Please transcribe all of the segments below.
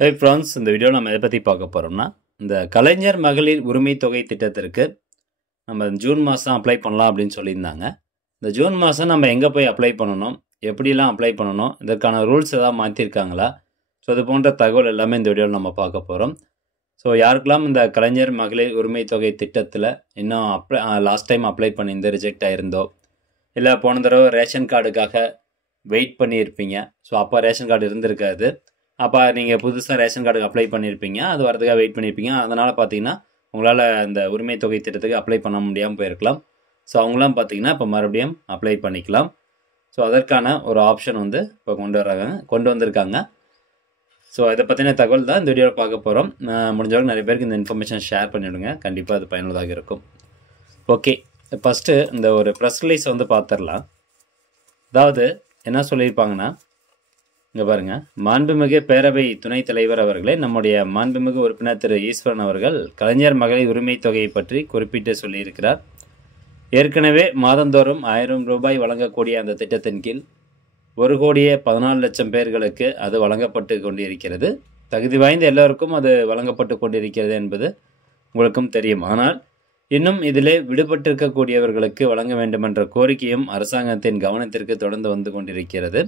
Hey friends, இந்த video நம்ம எதை பற்றி பார்க்க போகிறோம்னா, இந்த கலைஞர் மகளிர் உரிமை தொகை திட்டத்திற்கு நம்ம ஜூன் மாதம் அப்ளை பண்ணலாம் அப்படின்னு சொல்லியிருந்தாங்க. இந்த ஜூன் மாதம் நம்ம எங்கே போய் அப்ளை பண்ணணும், எப்படிலாம் அப்ளை பண்ணணும், இதற்கான ரூல்ஸ் ஏதாவது மாற்றிருக்காங்களா? ஸோ இது போன்ற தகவல் எல்லாமே இந்த வீடியோவில் நம்ம பார்க்க போகிறோம். ஸோ யாருக்கெல்லாம் இந்த கலைஞர் மகளிர் உரிமை தொகை திட்டத்தில் இன்னும் லாஸ்ட் டைம் அப்ளை பண்ணியிருந்து ரிஜெக்ட் ஆயிருந்தோ, இல்லை போன தடவை ரேஷன் கார்டுக்காக வெயிட் பண்ணியிருப்பீங்க. ஸோ அப்போ ரேஷன் கார்டு இருந்திருக்காது. அப்போ நீங்கள் புதுசாக ரேஷன் கார்டுக்கு அப்ளை பண்ணியிருப்பீங்க, அது வரதுக்காக வெயிட் பண்ணியிருப்பீங்க. அதனால் பார்த்தீங்கன்னா உங்களால் இந்த உரிமை தொகை திட்டத்துக்கு அப்ளை பண்ண முடியாமல் போயிருக்கலாம். ஸோ அவங்களாம் பார்த்தீங்கன்னா இப்போ மறுபடியும் அப்ளை பண்ணிக்கலாம். ஸோ அதற்கான ஒரு ஆப்ஷன் வந்து இப்போ கொண்டு வந்திருக்காங்க. ஸோ இதை பற்றின தகவல் தான் இந்த வீடியோவில் பார்க்க போகிறோம். முடிஞ்சவரைக்கும் நிறைய பேருக்கு இந்த இன்ஃபர்மேஷன் ஷேர் பண்ணிவிடுங்க, கண்டிப்பாக அது பயனுள்ளதாக இருக்கும். ஓகே, ஃபஸ்ட்டு இந்த ஒரு ப்ரெஸ் ரிலீஸ் வந்து பார்த்துடலாம். அதாவது என்ன சொல்லியிருப்பாங்கன்னா, இங்கே பாருங்கள், மாண்புமிகு பேரவை துணைத் தலைவர் அவர்களே, நம்முடைய மாண்புமிகு உறுப்பினர் திரு ஈஸ்வரன் அவர்கள் கலைஞர் மகளிர் உரிமை தொகையை பற்றி குறிப்பிட்டு சொல்லியிருக்கிறார். ஏற்கனவே மாதந்தோறும் 1000 ரூபாய் வழங்கக்கூடிய அந்த திட்டத்தின் கீழ் 1,14,00,000 பேர்களுக்கு அது வழங்கப்பட்டு கொண்டிருக்கிறது. தகுதி வாய்ந்த எல்லோருக்கும் அது வழங்கப்பட்டு கொண்டிருக்கிறது என்பது உங்களுக்கும் தெரியும். ஆனால் இன்னும் இதிலே விடுபட்டிருக்கக்கூடியவர்களுக்கு வழங்க வேண்டுமென்ற கோரிக்கையும் அரசாங்கத்தின் கவனத்திற்கு தொடர்ந்து வந்து கொண்டிருக்கிறது.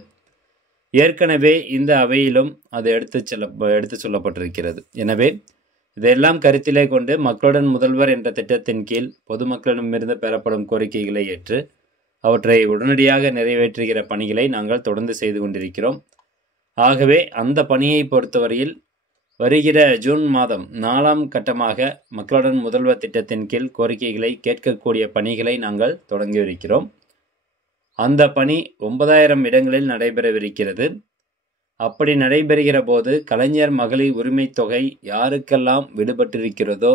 ஏற்கனவே இந்த அவையிலும் அது எடுத்து சொல்லப்பட்டிருக்கிறது. எனவே இதையெல்லாம் கருத்திலே கொண்டு மக்களுடன் முதல்வர் என்ற திட்டத்தின் கீழ் பொதுமக்களிடமிருந்து பெறப்படும் கோரிக்கைகளை ஏற்று அவற்றை உடனடியாக நிறைவேற்றுகிற பணிகளை நாங்கள் தொடர்ந்து செய்து கொண்டிருக்கிறோம். ஆகவே அந்த பணியை பொறுத்தவரையில் வருகிற ஜூன் மாதம் 4ஆம் கட்டமாக மக்களுடன் முதல்வர் திட்டத்தின் கீழ் கோரிக்கைகளை கேட்கக்கூடிய பணிகளை நாங்கள் தொடங்கியிருக்கிறோம். அந்த பணி 9,000 இடங்களில் நடைபெறவிருக்கிறது. அப்படி நடைபெறுகிற போது கலைஞர் மகளிர் உரிமை தொகை யாருக்கெல்லாம் விடுபட்டிருக்கிறதோ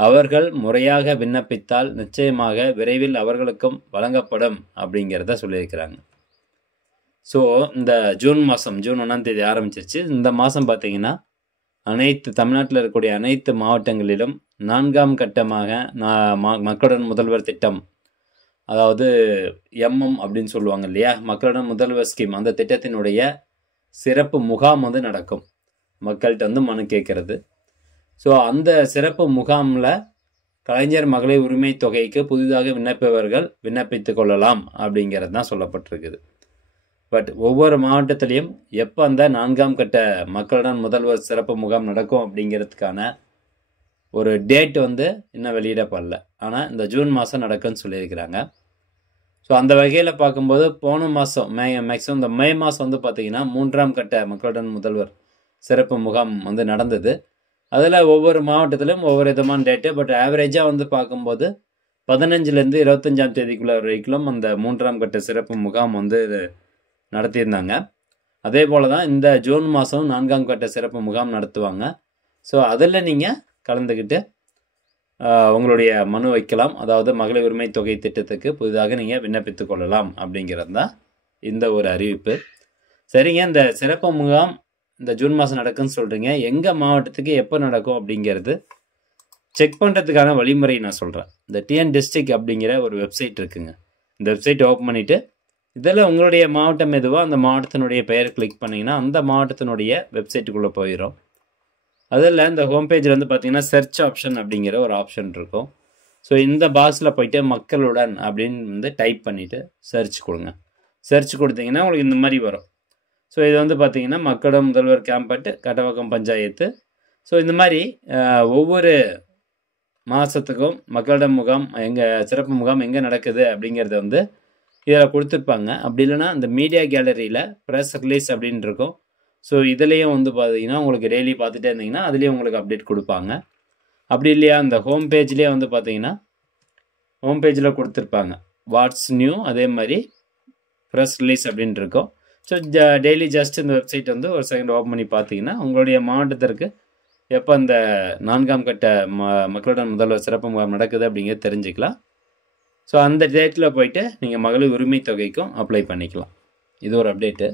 அவர்கள் முறையாக விண்ணப்பித்தால் நிச்சயமாக விரைவில் அவர்களுக்கும் வழங்கப்படும் அப்படிங்கிறத சொல்லியிருக்கிறாங்க. ஸோ இந்த ஜூன் 1ஆம் தேதி ஆரம்பிச்சிருச்சு. இந்த மாதம் பார்த்தீங்கன்னா தமிழ்நாட்டில் இருக்கக்கூடிய அனைத்து மாவட்டங்களிலும் 4ஆம் கட்டமாக மக்களுடன் முதல்வர் திட்டம், அதாவது MM அப்படின்னு சொல்லுவாங்க இல்லையா, மக்களுடன் முதல்வர் ஸ்கீம், அந்த திட்டத்தினுடைய சிறப்பு முகாம் வந்து நடக்கும். மக்கள்கிட்ட வந்து மனு கேட்கறது. ஸோ அந்த சிறப்பு முகாமில் கலைஞர் மகளிர் உரிமை தொகைக்கு புதிதாக விண்ணப்பிப்பவர்கள் விண்ணப்பித்து கொள்ளலாம் அப்படிங்கிறது தான் சொல்லப்பட்டிருக்குது. பட் ஒவ்வொரு மாவட்டத்திலையும் எப்போ அந்த 4ஆம் கட்ட மக்களுடன் முதல்வர் சிறப்பு முகாம் நடக்கும் அப்படிங்கிறதுக்கான ஒரு டேட் வந்து இன்னும் வெளியிடப்படல. ஆனால் இந்த ஜூன் மாதம் நடக்குன்னு சொல்லியிருக்கிறாங்க. ஸோ அந்த வகையில் பார்க்கும்போது போன மாதம் மேக்ஸிமம் இந்த மே மாதம் வந்து பார்த்திங்கன்னா 3ஆம் கட்ட மக்களுடன் முதல்வர் சிறப்பு முகாம் வந்து நடந்தது. அதில் ஒவ்வொரு மாவட்டத்திலும் ஒவ்வொரு விதமான டேட்டு. பட் ஆவரேஜாக வந்து பார்க்கும்போது 15லேருந்து 25ஆம் தேதிக்குள்ள வரைக்கும் அந்த 3ஆம் கட்ட சிறப்பு முகாம் வந்து நடத்தியிருந்தாங்க. அதே போல் தான் இந்த ஜூன் மாதம் 4ஆம் கட்ட சிறப்பு முகாம் நடத்துவாங்க. ஸோ அதில் நீங்கள் கலந்துக்கிட்டு உங்களுடைய மனு வைக்கலாம். அதாவது மகளிர் உரிமை தொகை திட்டத்துக்கு புதிதாக நீங்கள் விண்ணப்பித்து கொள்ளலாம் அப்படிங்கிறது தான் இந்த ஒரு அறிவிப்பு. சரிங்க, இந்த சிறப்பு முகாம் இந்த ஜூன் மாதம் நடக்குன்னு சொல்கிறீங்க, எங்கள் மாவட்டத்துக்கு எப்போ நடக்கும் அப்படிங்கிறது செக் பண்ணுறதுக்கான வழிமுறை நான் சொல்கிறேன். இந்த TN டிஸ்ட்ரிக்ட் அப்படிங்கிற ஒரு வெப்சைட் இருக்குங்க. இந்த வெப்சைட் ஓப்பன் பண்ணிவிட்டு இதில் உங்களுடைய மாவட்டம் எதுவோ அந்த மாவட்டத்தினுடைய பெயர் கிளிக் பண்ணிங்கன்னா அந்த மாவட்டத்தினுடைய வெப்சைட்டுக்குள்ளே போயிடும். அதில் இந்த ஹோம் பேஜில் வந்து பார்த்திங்கன்னா சர்ச் ஆப்ஷன் அப்படிங்கிற ஒரு ஆப்ஷன் இருக்கும். ஸோ இந்த பாக்ஸில் போய்ட்டு மக்களுடன் அப்படின்னு வந்து டைப் பண்ணிவிட்டு சர்ச் கொடுங்க. சர்ச் கொடுத்தீங்கன்னா உங்களுக்கு இந்த மாதிரி வரும். ஸோ இது வந்து பார்த்திங்கன்னா மக்களுடன் முதல்வர் கேம்பட்டு கட்டவாக்கம் பஞ்சாயத்து. ஸோ இந்த மாதிரி ஒவ்வொரு மாதத்துக்கும் மக்களிடம் முகாம் சிறப்பு முகாம் எங்கே நடக்குது அப்படிங்கிறத வந்து இதில் கொடுத்துருப்பாங்க. அப்படி இல்லைனா இந்த மீடியா கேலரியில் ப்ரெஸ் ரிலீஸ் அப்படின்னு இருக்கும். ஸோ இதுலேயும் வந்து பார்த்தீங்கன்னா உங்களுக்கு டெய்லி பார்த்துட்டே இருந்தீங்கன்னா அதுலேயும் உங்களுக்கு அப்டேட் கொடுப்பாங்க. அப்படி இல்லையா இந்த ஹோம் பேஜ்லேயே வந்து பார்த்தீங்கன்னா ஹோம் பேஜில் கொடுத்துருப்பாங்க வாட்ஸ் நியூ, அதே மாதிரி ப்ரெஸ் ரிலீஸ் அப்படின்னு இருக்கும். ஸோ டெய்லி ஜஸ்ட் இந்த வெப்சைட் வந்து ஒரு செகண்ட் ஓப்பன் பண்ணி பார்த்தீங்கன்னா உங்களுடைய மாவட்டத்திற்கு எப்போ இந்த 4ஆம் கட்ட மக்களுடன் முதல்வர் சிறப்பு முகாம் நடக்குது அப்படிங்கிறது தெரிஞ்சுக்கலாம். ஸோ அந்த டேட்டில் போய்ட்டு நீங்கள் மகளிர் உரிமை தொகைக்கும் அப்ளை பண்ணிக்கலாம். இது ஒரு அப்டேட்டு.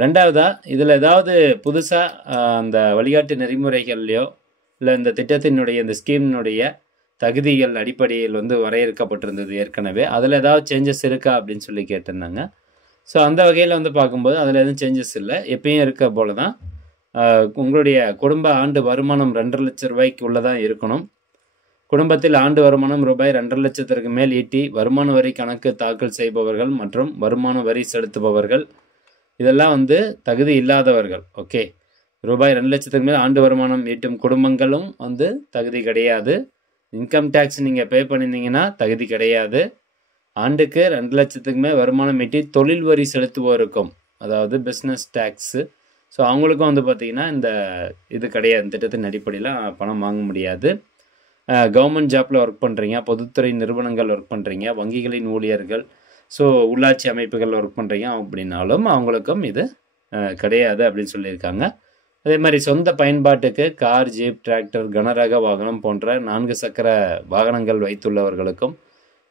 ரெண்டாவதாக, இதில் ஏதாவது புதுசாக அந்த வழிகாட்டு நெறிமுறைகள்லையோ இல்லை இந்த திட்டத்தினுடைய இந்த ஸ்கீமினுடைய தகுதிகள் அடிப்படையில் வந்து வரையறுக்கப்பட்டிருந்தது ஏற்கனவே, அதில் ஏதாவது சேஞ்சஸ் இருக்கா அப்படின்னு சொல்லி கேட்டிருந்தாங்க. ஸோ அந்த வகையில் வந்து பார்க்கும்போது அதில் எதுவும் சேஞ்சஸ் இல்லை, எப்பயும் இருக்க போல தான் உங்களுடைய குடும்ப ஆண்டு வருமானம் 2.5 லட்சம் ரூபாய்க்கு உள்ளதான் இருக்கணும். குடும்பத்தில் ஆண்டு வருமானம் ரூபாய் 2.5 லட்சத்திற்கு மேல் ஈட்டி வருமான வரி கணக்கு தாக்கல் செய்பவர்கள் மற்றும் வருமான வரி செலுத்துபவர்கள் இதெல்லாம் வந்து தகுதி இல்லாதவர்கள். ஓகே, ரூபாய் 2 லட்சத்துக்கு மேல் ஆண்டு வருமானம் ஈட்டும் குடும்பங்களும் வந்து தகுதி கிடையாது. இன்கம் டேக்ஸ் நீங்கள் பே பண்ணியிருந்தீங்கன்னா தகுதி கிடையாது. ஆண்டுக்கு 2 லட்சத்துக்கு மேல் வருமானம் ஈட்டி தொழில் வரி செலுத்துவோருக்கும், அதாவது பிஸ்னஸ் டேக்ஸு, ஸோ அவங்களுக்கும் வந்து பார்த்திங்கன்னா இந்த இது கிடையாது. திட்டத்தின் அடிப்படையில் பணம் வாங்க முடியாது. கவர்மெண்ட் ஜாப்பில் ஒர்க் பண்ணுறீங்க, பொதுத்துறை நிறுவனங்கள் ஒர்க் பண்ணுறீங்க, வங்கிகளின் ஊழியர்கள், ஸோ உள்ளாட்சி அமைப்புகள் ஒர்க் பண்ணுறீங்க அப்படின்னாலும் அவங்களுக்கும் இது கிடையாது அப்படின்னு சொல்லியிருக்காங்க. அதே மாதிரி சொந்த பயன்பாட்டுக்கு கார், ஜீப், டிராக்டர், கனரக வாகனம் போன்ற 4 சக்கர வாகனங்கள் வைத்துள்ளவர்களுக்கும்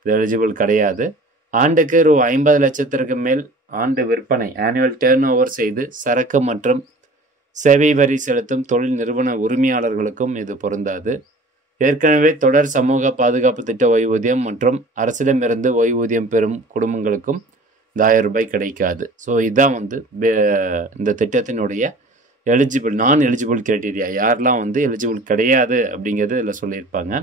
இது எலிஜிபிள் கிடையாது. ஆண்டுக்கு ரூ. 50 லட்சத்திற்கு மேல் ஆண்டு விற்பனை ஆனுவல் டேர்ன் ஓவர் செய்து சரக்கு மற்றும் சேவை வரி செலுத்தும் தொழில் நிறுவன உரிமையாளர்களுக்கும் இது பொருந்தாது. ஏற்கனவே தொடர் சமூக பாதுகாப்பு திட்ட ஓய்வூதியம் மற்றும் அரசிடமிருந்து ஓய்வூதியம் பெறும் குடும்பங்களுக்கும் இந்த 1000 ரூபாய் கிடைக்காது. ஸோ இதுதான் வந்து இந்த திட்டத்தினுடைய நான் எலிஜிபிள் கிரைட்டீரியா, யாரெல்லாம் வந்து எலிஜிபிள் கிடையாது அப்படிங்கிறது இதில் சொல்லியிருப்பாங்க.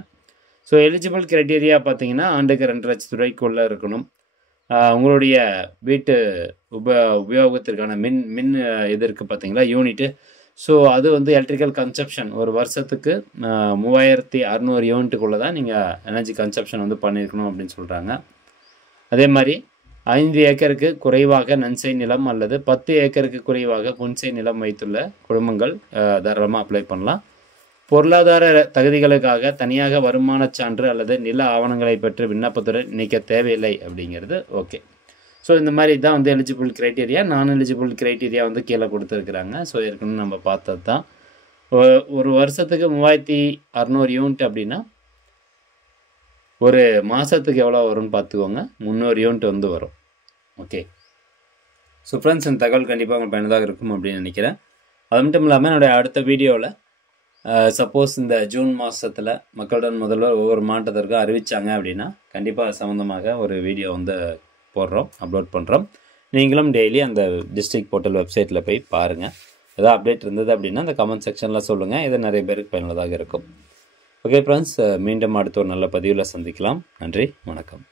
ஸோ எலிஜிபிள் கிரைட்டீரியா பார்த்தீங்கன்னா ஆண்டுக்கு 2 லட்சம் ரூபாய்க்குள்ளே இருக்கணும். உங்களுடைய வீட்டு உபயோகத்திற்கான மின் இது இருக்குது பார்த்தீங்களா, யூனிட்டு, ஸோ அது வந்து எலக்ட்ரிக்கல் கன்சப்ஷன் ஒரு வருஷத்துக்கு 3600 யூனிட்டுக்குள்ளே தான் நீங்கள் எனர்ஜி கன்சப்ஷன் வந்து பண்ணியிருக்கணும் அப்படின்னு சொல்கிறாங்க. அதே மாதிரி 5 ஏக்கருக்கு குறைவாக நன்சை நிலம் அல்லது 10 ஏக்கருக்கு குறைவாக புன்சை நிலம் வைத்துள்ள குடும்பங்கள் தாராளமாக அப்ளை பண்ணலாம். பொருளாதார தகுதிகளுக்காக தனியாக வருமான சான்று அல்லது நில ஆவணங்களை பெற்று விண்ணப்பத்துடன் இணைக்க தேவையில்லை அப்படிங்கிறது ஓகே. ஸோ இந்த மாதிரி தான் வந்து எலிஜிபிள் கிரைட்டீரியா. நான் எலிஜிபிள் கிரைட்டீரியா வந்து கீழே கொடுத்துருக்குறாங்க. ஸோ ஏற்கனவே நம்ம பார்த்தது தான். ஒரு வருஷத்துக்கு 3600 யூனிட் அப்படின்னா ஒரு மாதத்துக்கு எவ்வளோ வரும்னு பார்த்துக்கோங்க. 300 யூனிட் வந்து வரும். ஓகே, ஸோ ஃப்ரெண்ட்ஸ், இந்த தகவல் கண்டிப்பாக உங்களுக்கு பயனுள்ளதாக இருக்கும் அப்படின்னு நினைக்கிறேன். அது மட்டும் இல்லாமல் என்னுடைய அடுத்த வீடியோவில் சப்போஸ் இந்த ஜூன் மாதத்தில் மக்களுடன் முதல்வர் ஒவ்வொரு மாவட்டத்திற்கும் அறிவித்தாங்க அப்படின்னா கண்டிப்பாக சம்மந்தமாக ஒரு வீடியோ வந்து அப்லோட் பண்ணுறோம். நீங்களும் டெய்லி அந்த டிஸ்ட்ரிக்ட் போர்ட்டல் வெப்சைட்டில் போய் பாருங்கள். ஏதாவது அப்டேட் இருந்தது அப்படின்னா அந்த கமெண்ட் செக்ஷனில் சொல்லுங்கள். இது நிறைய பேருக்கு பயனுள்ளதாக இருக்கும். ஓகே ஃப்ரெண்ட்ஸ், மீண்டும் அடுத்த ஒரு நல்ல பதிவில் சந்திக்கலாம். நன்றி, வணக்கம்.